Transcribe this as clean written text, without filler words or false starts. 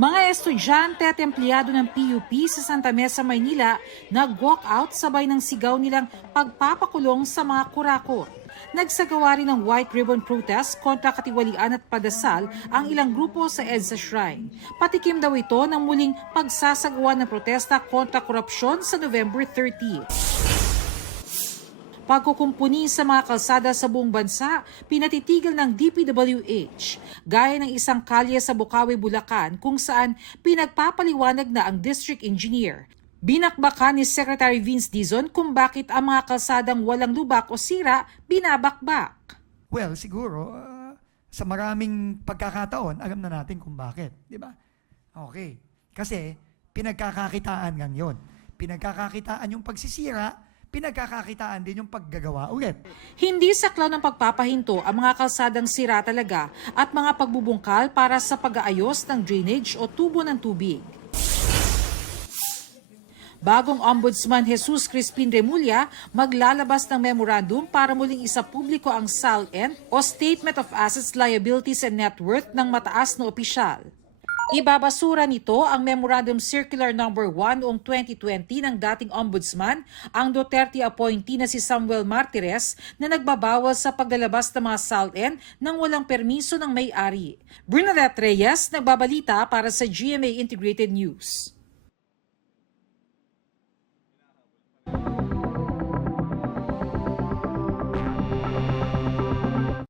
Mga estudyante at empleyado ng PUP sa Santa Mesa, Maynila nag-walk out sabay ng sigaw nilang pagpapakulong sa mga kurakot. Nagsagawa rin ng white ribbon protest kontra katiwalian at padasal ang ilang grupo sa EDSA Shrine. Patikim daw ito ng muling pagsasagawa ng protesta kontra korupsyon sa November 30. Pagkukumpuni sa mga kalsada sa buong bansa, pinatitigil ng DPWH, gaya ng isang kalye sa Bukawi, Bulacan kung saan pinagpapaliwanag na ang district engineer. Binakbakan ni Secretary Vince Dizon kung bakit ang mga kalsadang walang lubak o sira binabakbak. Well, siguro, sa maraming pagkakataon, alam na natin kung bakit. Di ba? Okay. Kasi, pinagkakakitaan lang yun. Pinagkakakitaan yung pagsisira, pinagkakakitaan din yung paggagawa ulit. Hindi saklaw ng pagpapahinto ang mga kalsadang sira talaga at mga pagbubungkal para sa pag-aayos ng drainage o tubo ng tubig. Bagong Ombudsman Jesus Crispin Remulla maglalabas ng memorandum para muling isapubliko ang SALN o Statement of Assets, Liabilities and Net Worth ng mataas na opisyal. Ibabasura nito ang Memorandum Circular No. 1 noong 2020 ng dating ombudsman, ang Duterte appointee na si Samuel Martires na nagbabawal sa paglalabas ng mga SALN nang walang permiso ng may-ari. Bernadette Reyes, nagbabalita para sa GMA Integrated News.